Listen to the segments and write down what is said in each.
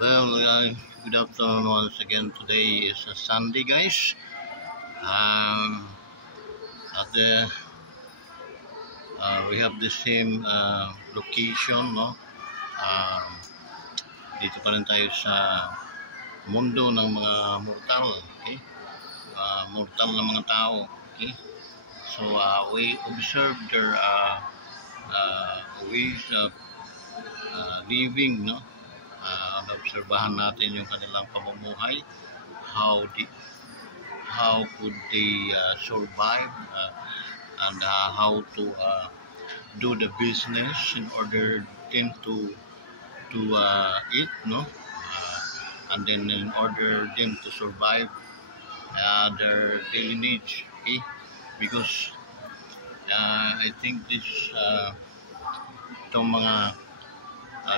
Well, good afternoon once again. Today is a Sunday, guys. At the we have the same location, no? Um, Dito pa rin tayo sa mundo ng mga mortal, okay? Mortal na mga tao, okay? So we observe their ways of living, no? Obserbahan natin yung kanilang pamumuhay, how could they survive, and how to do the business in order them to eat, no, and then in order them to survive their daily needs, okay, because I think this itong mga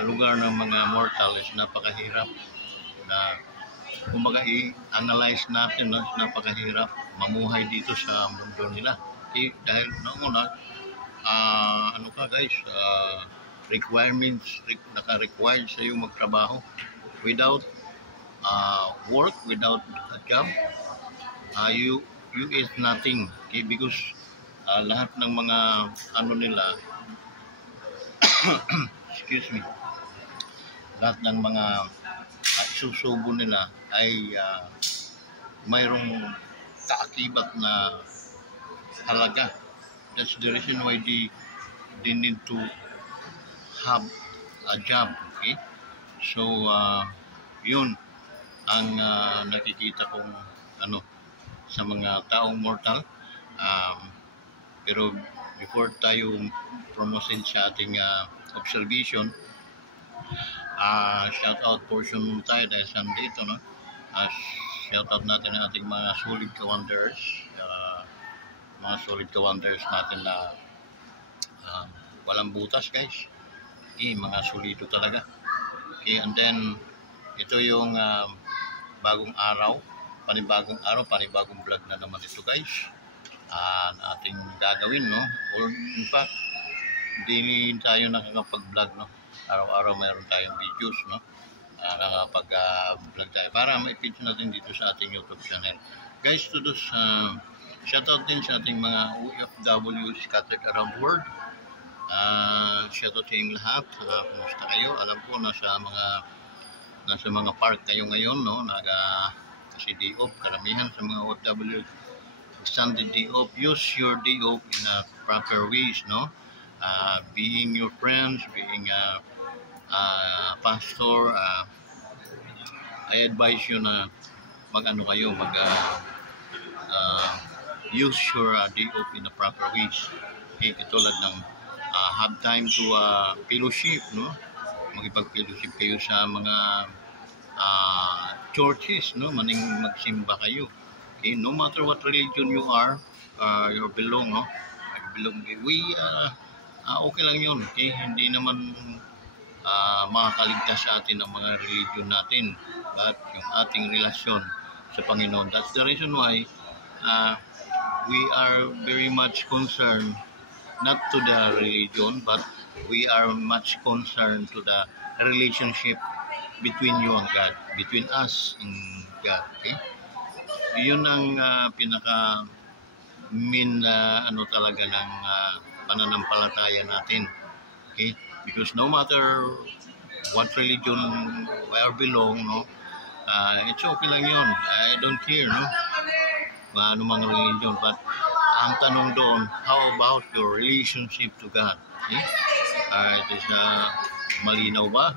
lugar ng mga mortal is napakahirap na kumbaga i-analyze natin, no? Napakahirap mamuhay dito sa mundo nila, okay? Dahil nauna ano ka guys, requirements, naka-required sa iyo magtrabaho. Without work, without a job, you is nothing, okay? Because lahat ng mga ano nila excuse me, lahat ng mga susubo nila ay mayroong kaakibat na halaga. That's the reason why they need to have a job, okay? So yun ang nakikita kong ano sa mga taong mortal. Pero before tayo promosin sa ating observation, shout out portion tayo dahil Sunday ito, no? Shout out natin ang ating mga solid ka-wonders, natin na walang butas, guys. Okay, mga solido talaga. Okay, and then ito yung bagong araw, panibagong vlog na naman ito, guys. Ating gagawin, no? Or in fact, daily tayo nakakapag-vlog, no? Araw-araw mayroon tayong videos, no? Nakakapag-vlog tayo para ma-feed natin dito sa ating YouTube channel. Guys, to those shoutout din sa ating mga OFW scattered around the world. Shoutout sa inyong lahat. Kumusta kayo? Alam ko nasa mga park kayo ngayon, no? Kasi day off, karamihan sa mga OFW Sunday day off. Use your day off in a proper ways, no? Being your friends, being a pastor, I advise you na use your day off in a proper ways. Okay, katulad ng have time to fellowship, no? Magipag-fellowship kayo sa mga churches, no? Magsimba kayo. Okay, no matter what religion you are, you belong, no? Okay lang yun, okay? Hindi naman makakaligtas sa atin ng mga religion natin, but yung ating relasyon sa Panginoon. That's the reason why we are very much concerned not to the religion, but we are much concerned to the relationship between you and God, between us and God, okay? Yun ang pinaka main ano talaga ng pananampalataya natin, okay? Because no matter what religion we belong, no, it's okay lang yun. I don't care, no, ano mga religion, but ang tanong doon, how about your relationship to God, okay? It is malinaw ba?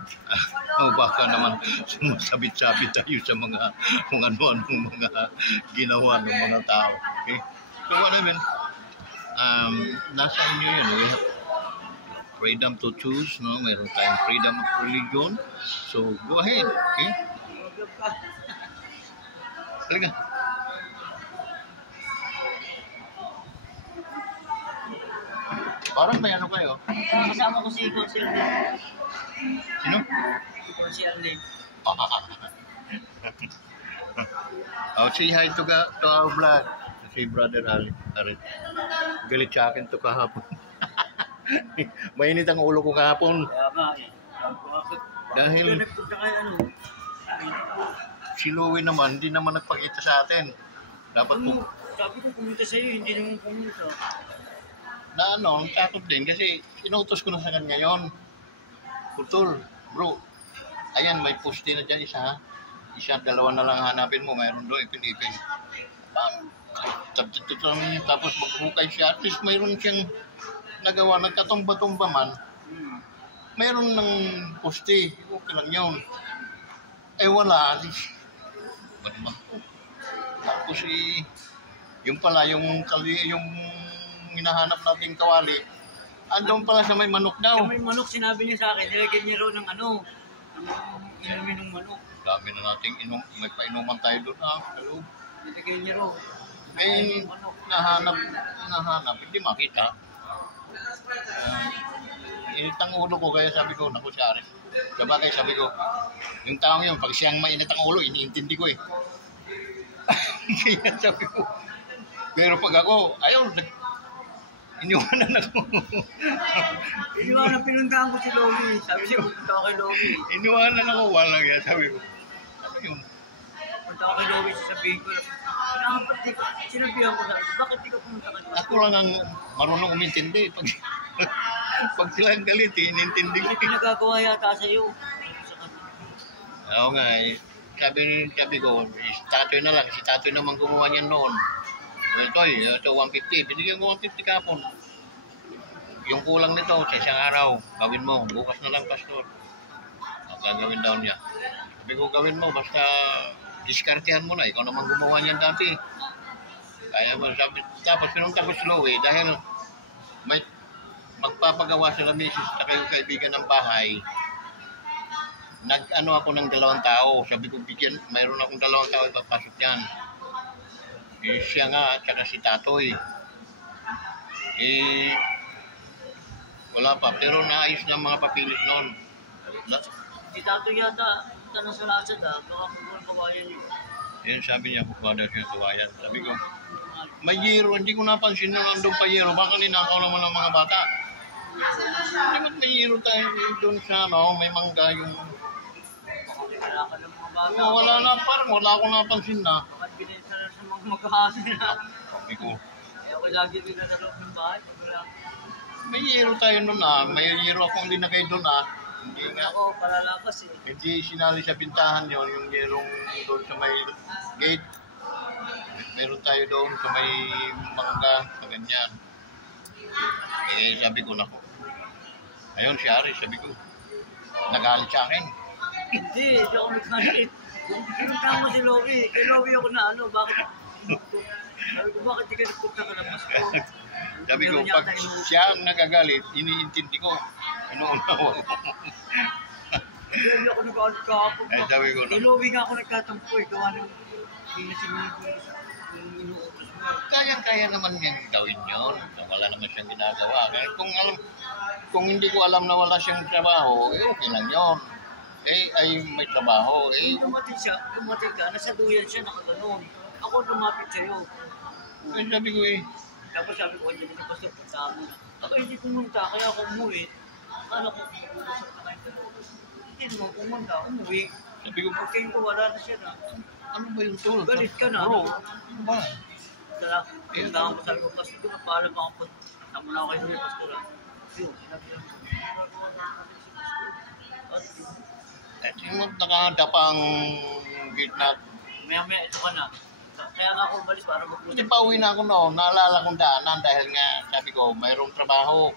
O baka naman sumasabit-sabit tayo sa mga kung ano-anong mga ginawa ng mga tao, okay? So what I mean, nasa inyo yun. We have freedom to choose, no? Mayroon tayong freedom of religion. So go ahead, okay? Talaga. Parang may ano kayo? Kasama ko si Consul din. Sino? Si Consul din. Say hi to our vlog. Si Brother Ali. Galit sa akin to kahapon. Mainit ang ulo ko kahapon. Kaya nga eh. Dahil Kaya nagpunta kayo ano. si Louie naman, hindi naman nagpakita sa atin. Dapat po, Sabi ko pumunta sa'yo, hindi naman pumunta. na ano, ang takot din kasi inutos ko na sa kanya yon. Putol, bro, ayan, may poste na dyan isa, ha? Isa, dalawa na lang hanapin mo, mayroon doon, ipin-ipin. Tapos maghukay siya, at least mayroon siyang nagawa, nagkatumba-tumba man, mayroon ng poste, okay lang yun. Eh wala, ba't man po? Tapos yung pala, yung hinahanap nating kawali, andun pala sa may manok daw. Sa may manok, sinabi niya sa akin, nilagyan niya raw ng ano, inumin ng manok. Dami na nating may painuman tayo doon, ha? Pero, Nilagyan niya raw. eh, nahanap, hindi makita. Init ang ulo ko, kaya sabi ko, naku si Aris. Sabagay, sabi ko, yung taong yun, pag siyang mainit ang ulo, iniintindi ko eh. Kaya sabi ko, pero pag ako, ayaw, iniwanan ako. Iniwanan, pinuntahan ko si Lomi. Sabi siya, pupunta ako kay Lomi. Iniwanan ako, wala kaya sabi ko. Ano yun? Punta ako kay Lomi, sasabihin ko, sinabihan ko na, bakit di ka pumunta ka doon? Ako lang ang marunong umintindi. Pag sila ang galit, inintindi ko. Hindi nagagawa yata sa'yo. Oo nga, sabi ko, si Tatoy na lang. Si Tatoy naman gumawa niyan noon. Ito 150. Binigyan ko 150 kapon. Yung kulang nito sa isang araw, gawin mo. Bukas na lang, Pastor. Gagawin daw niya. Sabi ko, gawin mo. Basta diskartehan mo na. Ikaw naman gumawa niyan dati. Kaya mo sabi. Tapos pinunta ko si Louie dahil may magpapagawa sila misis sa kayong kaibigan ng bahay. Nag-ano ako ng 2 tao. Sabi ko, bigyan, mayroon akong 2 tao ipapasok yan. Eh, siya nga, at saka si Tatoy. Eh, wala pa. Pero naayos na mga papilis noon. Si Tato yata, tanong sa lasad ha, baka kung kawayan niyo. Yan sabi niya, kukuha daw siya kawayan. Sabi ko, may yero, hindi ko napansin na nandun pa yero. Baka ninakaw naman ng mga bata. Hindi ba't may yero tayo doon sa ano, may mangga yung... Wala ka ng mga bata. Wala na, parang wala akong napansin na. Bakit binenta na sa mga magkakasin na? Sabi ko, Kaya ako lagi rin na loob ng bahay. may yero tayo noon may yero akong linagay doon Hindi nga, Ako, palalabas eh. hindi sinali sa bintahan yon yung yerong doon sa may gate. Meron tayo doon sa may mangga, sa ganyan. Eh, sabi ko, naku. Ayun, si Aris, sabi ko, nagalit sa akin. Hindi ako nagkalit. Pinuntahan mo si Lovi. Kay Lovi ako na ano, bakit? Sabi ko, bakit di ka nagpunta ka ng Pasko? Sabi ko, pag siya ang nagagalit, iniintindi ko. Inuunawa ko. Hindi ako nag-alit kahapon. Eh, sabi ko, Kay Lovi nga ako nagtatampo eh. Gawa ng pinasimili ko yung inuutos mo. kayang-kaya naman niyang gawin yun. Wala naman siyang ginagawa. Kaya kung hindi ko alam na wala siyang trabaho, eh okay lang yun. Eh, ay may trabaho. Eh, Dumating ka, nasa duyan siya, nakaganon. Ako lumapit sa'yo. sabi ko eh, Tapos sabi ko, hindi na basta punta mo na. Ako hindi pumunta, kaya ako umuwi. Akala ko, hindi naman pumunta, umuwi. sabi ko, Pagkain ko, wala na siya na. ano ba yung tol? Galit ka na. Bro, ano ba? Kaya, puntahan ko sabi ko, Pastor, di ba paalam ako po. Tama na ako kayo ng Pastor. Yun, sinabi lang. Eh, yung nakahanda pang gate na. Maya-maya, ito ka na. Kaya nga ako umalis para magpunta. Hindi pa uwi na ako noon. Naalala kong daanan dahil nga, sabi ko, mayroong trabaho.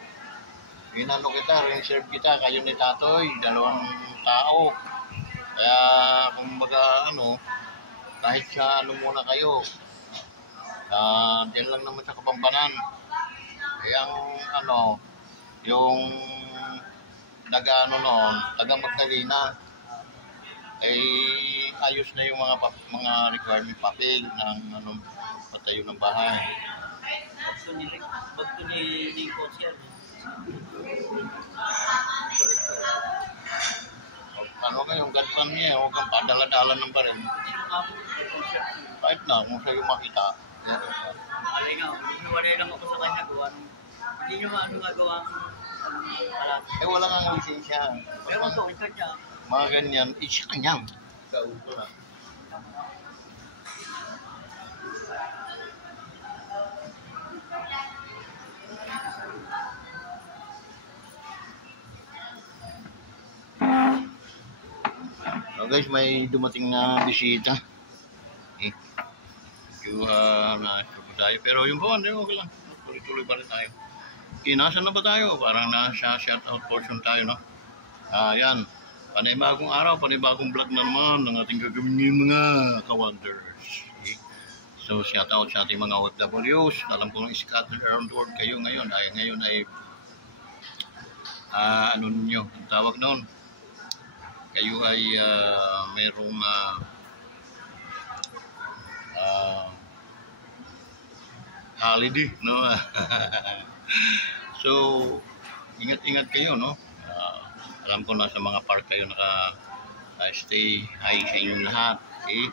Inano kita, rin-serve kita, kayo ni Tatoy, 2 tao. Kaya, kumbaga, kahit sa muna kayo, diyan lang naman sa Kapambanan. Kaya yung taga Magdalena, ayos na yung mga requirement papel ng patayo ng bahay. Pagto ni Lincoln siya. Ano kayong gadpan niya, huwag kang padala-dala ng baril. Sino nga po? Kahit na, kung sa'yo makita. Alay nga, nawalay lang ako sa kanya gawa. Hindi nyo nga gawa ang palat. Wala nga lisensya. Pero ito, ito siya. mga ganyan, isa kanyang. Kauto na. So guys, may dumating na bisita. Eh, medyo na-stop tayo. Pero yung buwan, okay lang. Tuloy-tuloy pa rin tayo. Okay, nasa na ba tayo? Parang nasa shoutout portion tayo, no? Yan. Panibagong araw, panibagong vlog na naman ng ating gagawin ng mga ka-wonders. Okay? So, shoutout sa ating mga OFWs. Alam ko nang scattered around the world kayo ngayon. Ay, ngayon ay ano ninyo, ang tawag noon. Kayo ay mayroong holiday, no? So, ingat-ingat kayo, no? Alam ko nasa mga park kayo naka-stay. Hi sa inyong lahat. Okay?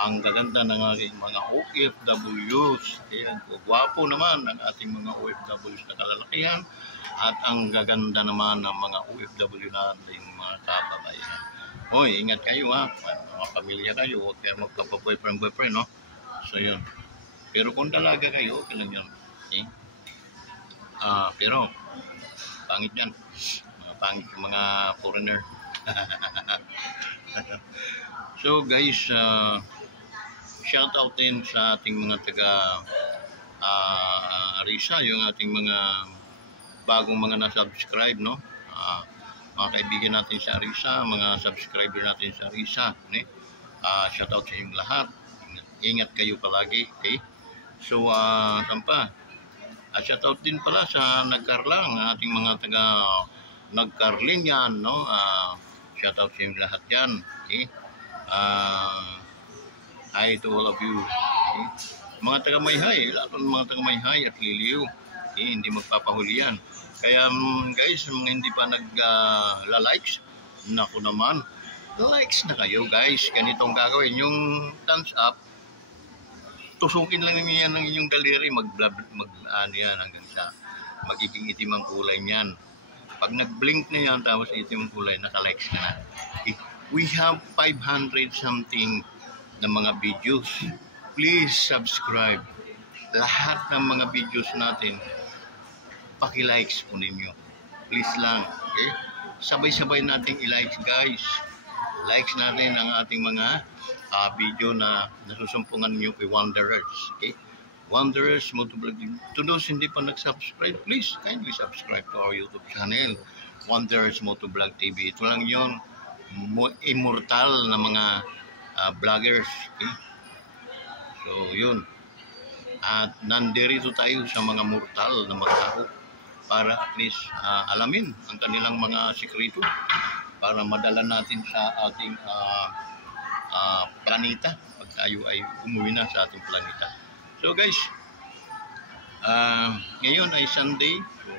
Ang gaganda ng ating mga OFWs. Okay? Ang gwapo naman ng ating mga OFWs na kalalakihan. At ang gaganda naman ng mga OFW natin, mga kababayan. Hoy, ingat kayo ha. Mga pamilya kayo, huwag kayo magpapa-boyfriend, no? So yun. Pero kung dalaga kayo, okay lang yun. Okay? Pero, pangit yan. Pangit yung mga foreigner. So guys, shout out din sa ating mga taga Arisa, yung ating mga bagong mga na-subscribe, no? Mga kaibigan natin sa Arisa, mga subscriber natin sa Arisa, ne? Shout out sa inyong lahat. Ingat kayo palagi, okay? So, saan pa? Shout out din pala sa Nagkarlang, ating mga taga Nagkarling yan, no? Shout out sa inyong lahat yan, okay? Hi to all of you, okay? Mga taga Mayhay, lahat ng mga taga Mayhay at Liliw, okay? Hindi magpapahuli yan. Kaya guys, mga hindi pa nag-likes, naku naman, likes na kayo guys. Ganitong gagawin, yung thumbs up, tusukin lang niyo yan ng inyong daliri, ano yan, hanggang sa magiging itim ang kulay niyan. Pag nag-blink na yan, tapos itim ang kulay, naka-likes ka na. Okay. We have 500 something na mga videos. Please subscribe. Lahat ng mga videos natin, paki-likes po ninyo. Please lang. Okay? Sabay-sabay natin i-likes guys. Likes natin ang ating mga video na nasusumpungan niyo kay Wanderers. Okay? Wanderers Motovlog. To those hindi pa nag-subscribe, please kindly subscribe to our YouTube channel, Wanderers Motovlog TV. Ito lang yun, immortal na mga vloggers. Okay? So, yun. At nandirito tayo sa mga mortal na mga tao para at least alamin ang kanilang mga sikreto para madala natin sa ating planeta pag tayo ay umuwi na sa ating planeta. So guys, ngayon ay Sunday, so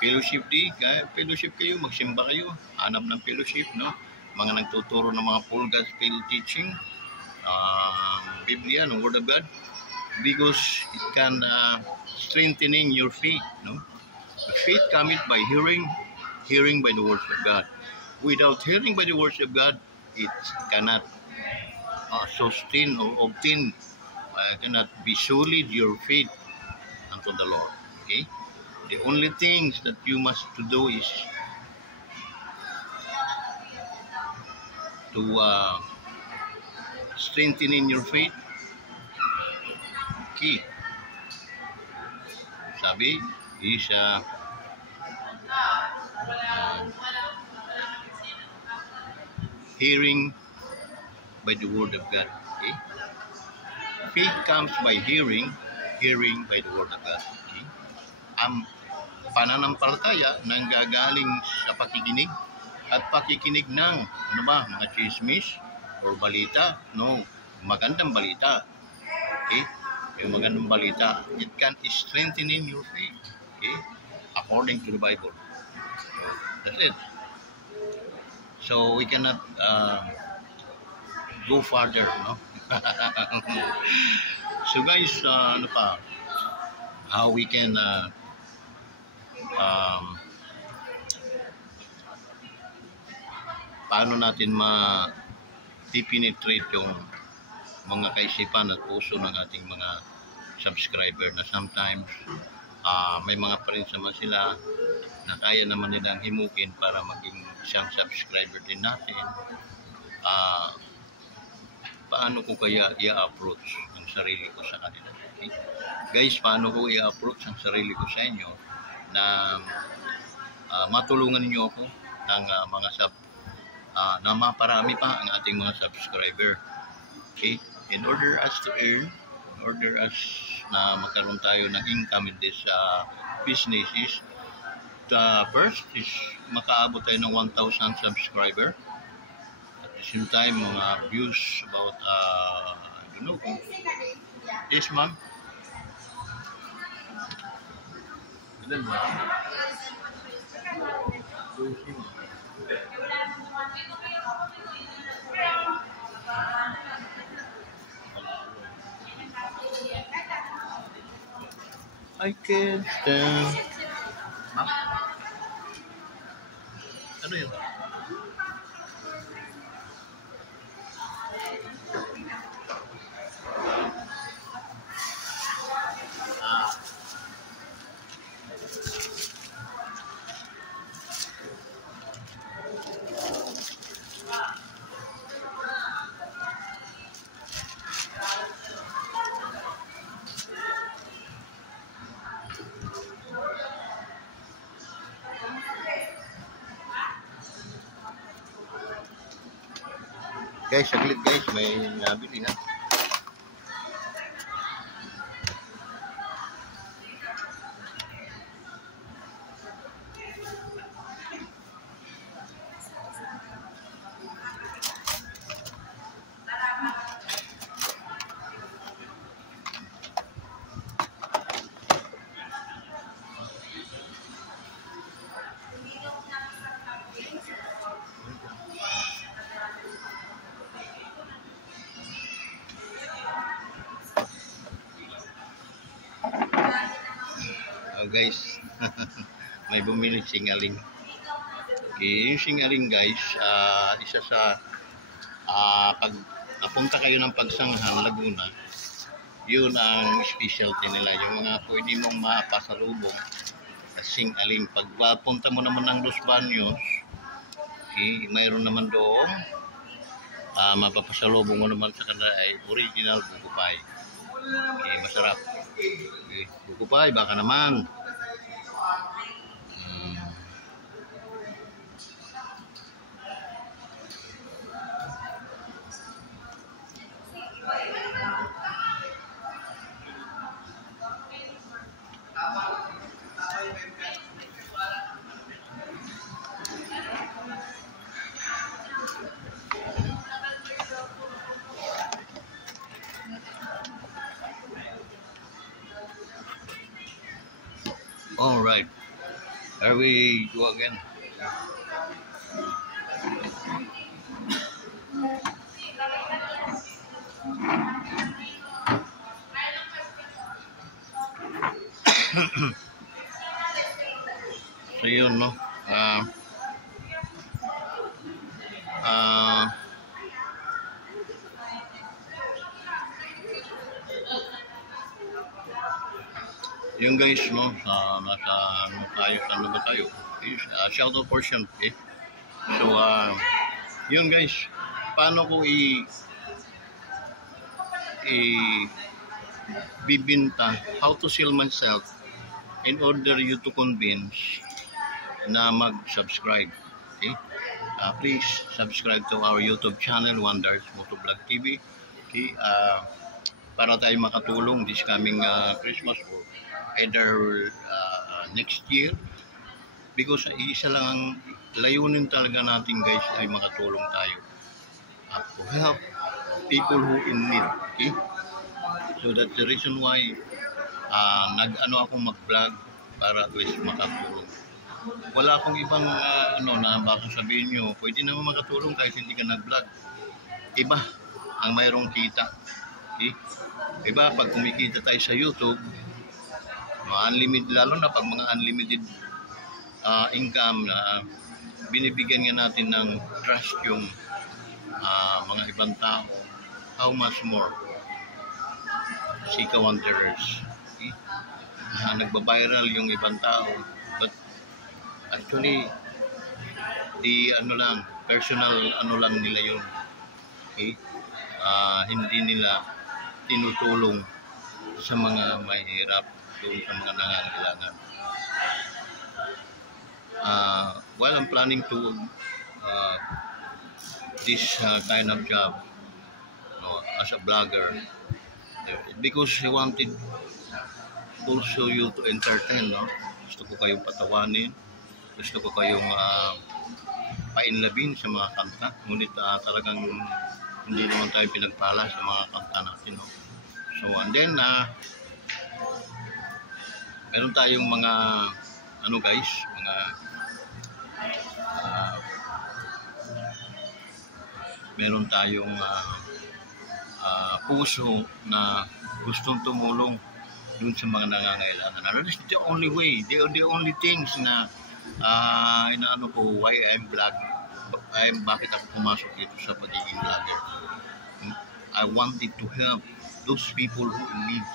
fellowship day, fellowship kayo, magsimba kayo, hanap ng fellowship, no? Mga nagtuturo ng mga full gospel teaching, Biblia, no? Word of God, because it can strengthening your faith, no? Faith cometh by hearing, hearing by the words of God. Without hearing by the words of God, it cannot sustain or obtain, cannot be solid your faith unto the Lord. Okay? The only things that you must to do is to strengthen in your faith. Okay. Sabi is hearing by the word of God. Okay? Faith comes by hearing, hearing by the word of God. Okay? Ang pananampalataya nanggagaling sa pakikinig at pakikinig ng ano ba, mga chismis or balita? No, magandang balita. Okay? Yung magandang balita, it can strengthen in your faith. Okay? According to the Bible. So, that's it. So we cannot go further, no? So guys, ano pa? How we can paano natin ma-penetrate yung mga kaisipan at puso ng ating mga subscriber na sometimes may mga friends naman sila na kaya naman nilang himukin para maging isang subscriber din natin. Paano ko kaya i-approach ang sarili ko sa kanila? Okay? Guys, paano ko i-approach ang sarili ko sa inyo na matulungan niyo ako ng na maparami pa ang ating mga subscriber. Okay? In order us to earn, in order us na magkaroon tayo ng income in this businesses, the first is makaabot tayo ng 1,000 subscriber. At the same time, mga views about, I don't know, this month. Ilan ba? I can't stand. Ano yun? Guys, saglit guys, may nabili na. Guys, may bumili singaling. Okay, yung singaling guys, isa sa pag napunta kayo ng Pagsanghan, Laguna, yun ang specialty nila. Yung mga pwede mong mapasalubong singaling. Pag punta mo naman ng Los Baños, okay, mayroon naman doon mapapasalubong mo naman sa kanila ay original bugupay. Okay, masarap. Okay, bugupay, baka naman. All right, here we go again. So yun, no? Yung guys, no, nasa ano tayo, saan ba tayo? Shout out portion, okay? So, yun guys, paano ko bibinta, how to sell myself in order you to convince na mag-subscribe, okay? Please subscribe to our YouTube channel, Wonders Motovlog TV, okay? Para tayo makatulong this coming Christmas or either next year, because isa lang ang layunin talaga natin guys ay makatulong tayo to help people who in need, okay? So that's the reason why ako mag-vlog para at least makatulong. Wala akong ibang na baka sabihin nyo, pwede naman makatulong kahit hindi ka nag-vlog. Iba ang mayroong kita, okay? Iba pag kumikita tayo sa YouTube, unlimited, lalo na pag mga unlimited income na binibigyan nga natin ng trust yung mga ibang tao, how much more Sika Wanderers. Okay? Nagbabiral yung ibang tao, but actually di personal lang nila yun. Okay? Hindi nila tinutulong sa mga mahirap, doon sa mga nangangailangan. While I'm planning to this kind of job, as a blogger, because I wanted also you to entertain, no? Gusto ko kayong patawanin, gusto ko kayong painlabin sa mga kanta, ngunit talagang hindi naman tayo pinagpala sa mga kanta natin, no? So, and then meron tayong mga meron tayong puso na gustong tumulong dun sa mga nangangailangan. That is the only way, the only things na inaano ko why bakit ako pumasok dito sa pagiging vlogger. I wanted to help those people who in need.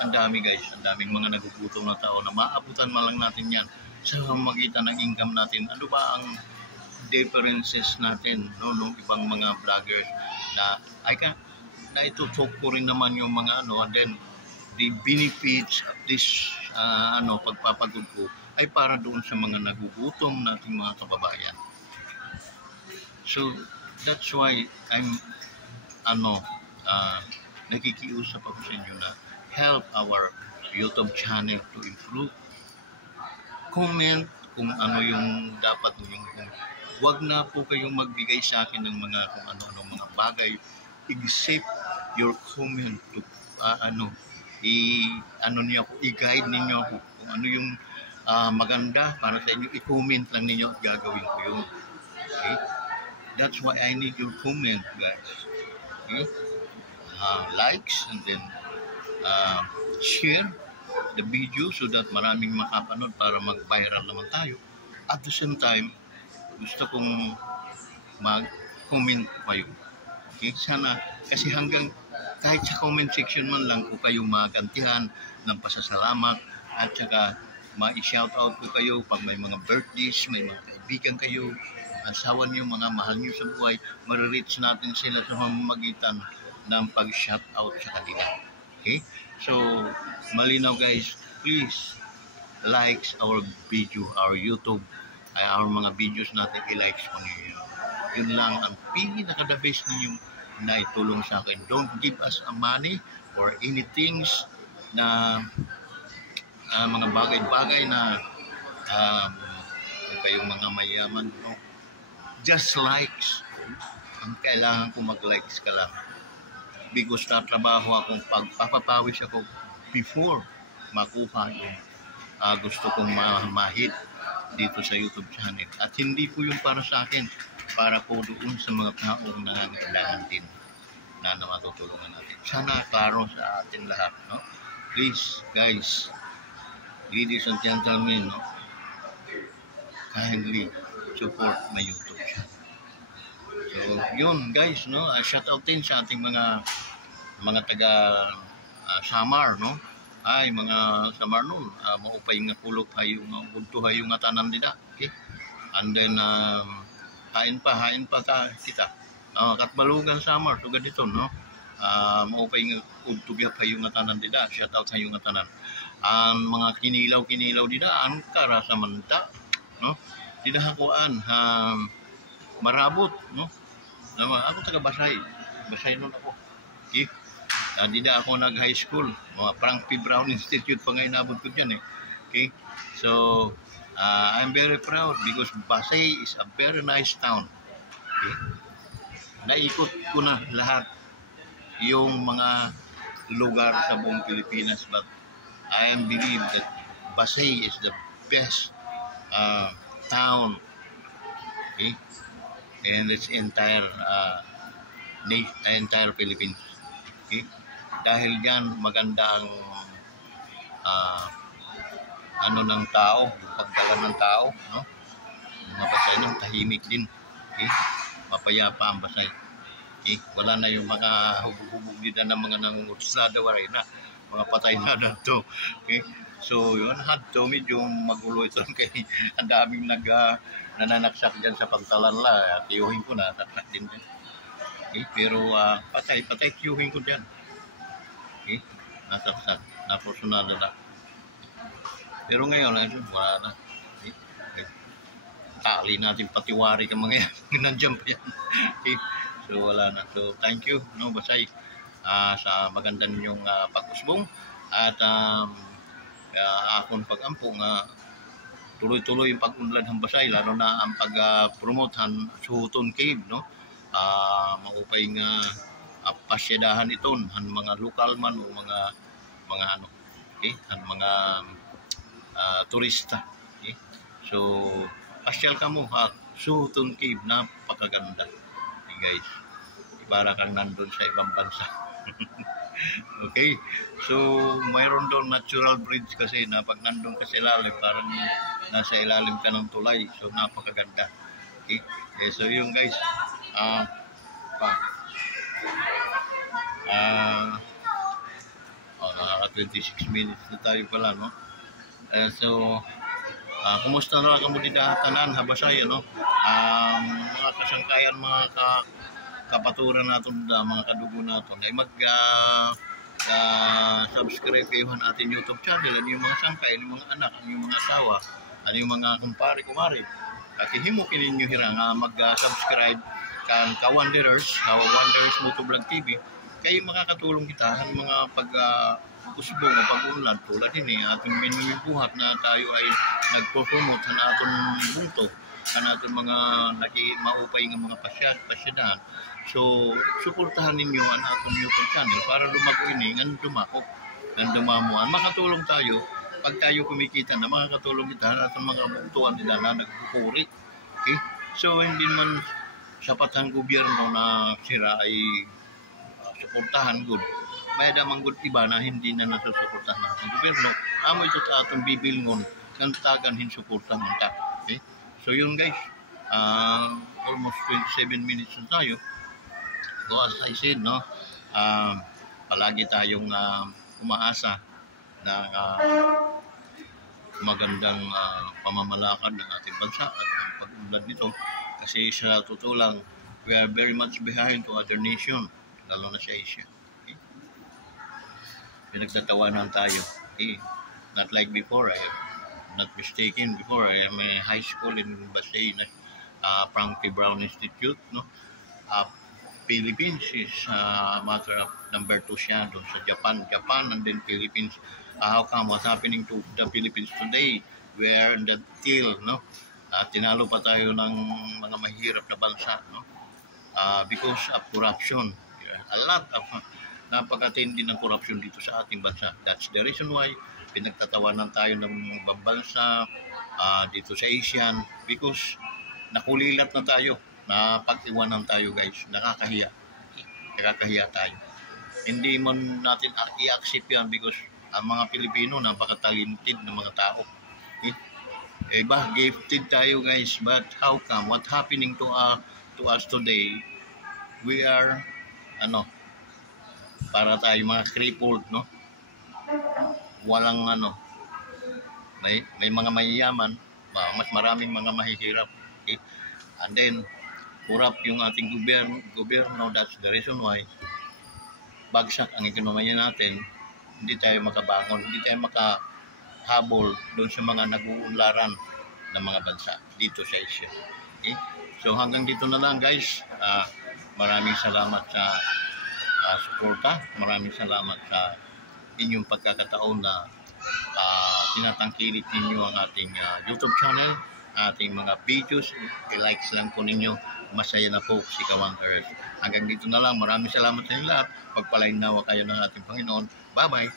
Ang dami guys, ang daming mga nagugutom na tao na maabutan man lang natin yan sa magitan ng income natin. Ano ba ang differences natin, no, nung ibang mga vloggers na itutok ko rin naman yung mga and then the benefits of this pagpapagod ko ay para doon sa mga nagugutom nating mga kababayan. So that's why I'm nakikiusap ako sa inyo na help our YouTube channel to improve. Comment kung ano yung dapat yung wag na po kayong magbigay sa akin ng mga kung ano mga bagay. Accept your comment to i-guide ninyo ako kung ano yung maganda para sa inyo. I-comment lang ninyo at gagawin ko yun. Okay? That's why I need your comment, guys. Okay? Likes and then share the video so that maraming makapanood para mag-viral naman tayo. At the same time, gusto kong mag-comment kayo. Okay? Sana, kasi hanggang kahit sa comment section man lang ko kayo magantihan ng pasasalamat at saka ma-shoutout ko kayo pag may mga birthdays, may mga kaibigan kayo, asawa niyo, mga mahal niyo sa buhay, ma-reach natin sila sa pamamagitan ng pag-shoutout sa kanila. Okay? So, malinaw guys, please like our video, our YouTube, our mga videos natin, i-likes ko niyo. Yun lang ang pinaka-the best ninyong na itulong sa akin. Don't give us a money or anything na mga bagay-bagay na kayong mga mayaman, no? Just likes. Ang kailangan ko mag-likes ka lang. Because tatrabaho akong pagpapawis ako before makuha yung gusto kong mahit dito sa YouTube channel. At hindi po yung para sa akin, para po doon sa mga taong nangangailangan din na matutulungan natin. Sana klaro sa atin lahat, no? Please, guys, ladies and gentlemen, no? Kindly support my YouTube channel. So, yun guys, no? Shout out din sa ating mga taga Samar, no? Ay, mga Samar nun, maupay nga kulok hayo, bunto hayo nga tanan dida, okay? And then, hain pa kita. Katbalugan Samar, so ganito, no? Maupay nga udtugyap hayo nga tanan dida, shout out hayo nga tanan. Mga kinilaw dida, ang kara sa manta, no? Dida hakuan, marabot, no? Ako taga Basay nun ako. Okay? Dida ako nag-high school, mga Frank P. Brown Institute pa nga inabot ko dyan, eh. Okay? So, I'm very proud because Basay is a very nice town. Okay? Naikot ko na lahat yung mga lugar sa buong Pilipinas, but I believe that Basay is the best town, okay? And it's entire Philippines. Okay? Dahil diyan maganda ang ng tao, pagdala ng tao, no? mga Basay ng tahimik din. Okay? Mapayapa ang Basay. Okay? Wala na yung mga hubog-hubog nila ng mga nangungursada, waray na. Mga patay na na to. Okay? So, yun, hadto, medyo magulo ito kay ang daming nananaksak dyan sa pantalan la. Tiyuhin ko na, saksak din dyan. Okay? Pero patay, tiyuhin ko dyan. Okay? Nasaksak, naporsunal na. Pero ngayon, wala na. Okay? Okay. Tali natin patiwari ka mga yan. Nandiyan pa yan. Okay? So, wala na. So, thank you, no, Basay, sa maganda ninyong pag-usbong. At akong pag-ampo nga tuloy-tuloy yung pag-unlad ng Basay, lalo na ang pag-promote ng Suhuton Cave, no? Maupay nga pasyadahan iton ang mga lokal man o mga ano, okay? Ang mga turista. Okay? So, pasyal ka mo ha, Suhuton Cave, napakaganda. Okay, guys, para kang nandun sa ibang bansa. Okay, so mayroon doon natural bridge kasi na pag nandun ka sa ilalim, parang nasa ilalim ka ng tulay. So, napakaganda. Okay, so yung guys, 26 minutes na tayo pala, no? So, kumusta na lang mo dito tanan habasay, ano? Mga kasangkayan, mga kapaturan natin, mga kadugo natin ay subscribe kayo sa ating YouTube channel. Ano yung mga sangkay, ano yung mga anak, ano yung mga asawa, ano yung mga kumpare-kumari. At ihimo kininyo hirang mag-subscribe kan Wanderers Motovlog TV. Kayo makakatulong kita ang mga pag-usbong o pag-unlad tulad ini ating minubuhat na tayo ay nagpo-promote sa ating buntog, sa ating mga maupay ng mga pasyadahan. So, suportahan ninyo ang ating YouTube channel para lumago ini, ng dumako, ng dumamuan. Makatulong tayo, pag tayo kumikita na makakatulong kita ang ating mga buntuan nila na nagpupuri. Okay? So, hindi man sapat ang gobyerno na sila ay suportahan good. May damang good iba na hindi na nasusuportahan ng gobyerno. Amo ito sa atong bibilngon ng tagan hinsuportahan ta. Okay? So, yun guys, almost 27 minutes na tayo. So, as I said, no, palagi tayong umaasa na magandang pamamalakad ng ating bansa at ang pag-unlad nito. Kasi sa totoo lang, we are very much behind to other nation, lalo na sa Asia. Okay? Pinagtatawanan tayo. Okay? Not like before, I am not mistaken, before I am a high school in Basay, Frankie Brown Institute, no? Philippines is matter of number 2 siya doon sa Japan and then Philippines. How come what's happening to the Philippines today? We are in the tail, no? Tinalo pa tayo ng mga mahirap na bansa, no? Because of corruption. A lot of napakatindi ng corruption dito sa ating bansa. That's the reason why pinagtatawanan tayo ng mga bansa dito sa ASEAN, because nakulilat na tayo. Pag-iwanan tayo guys, nakakahiya tayo. Hindi man natin i-accept yan because ang mga Pilipino napaka-talented na mga tao. Gifted tayo guys, but how come what happening to us today, we are para tayo mga crippled, no? Walang may mga mayayaman, mas maraming mga mahihirap. Okay? And then corrupt yung ating gobyerno. That's the reason why bagsak ang ekonomiya natin. Hindi tayo makabangon, hindi tayo makahabol doon sa mga nag-uunlaran ng mga bansa dito sa Asia. Okay? So hanggang dito na lang guys. Maraming salamat sa suporta. Maraming salamat sa inyong pagkakataon na tinatangkilik ninyo ang ating YouTube channel, ating mga videos. I-likes lang po ninyo. Masaya na po si Kawanderers. Hanggang dito na lang. Maraming salamat sa inyo lahat. Pagpalain nawa kayo ng ating Panginoon. Bye-bye.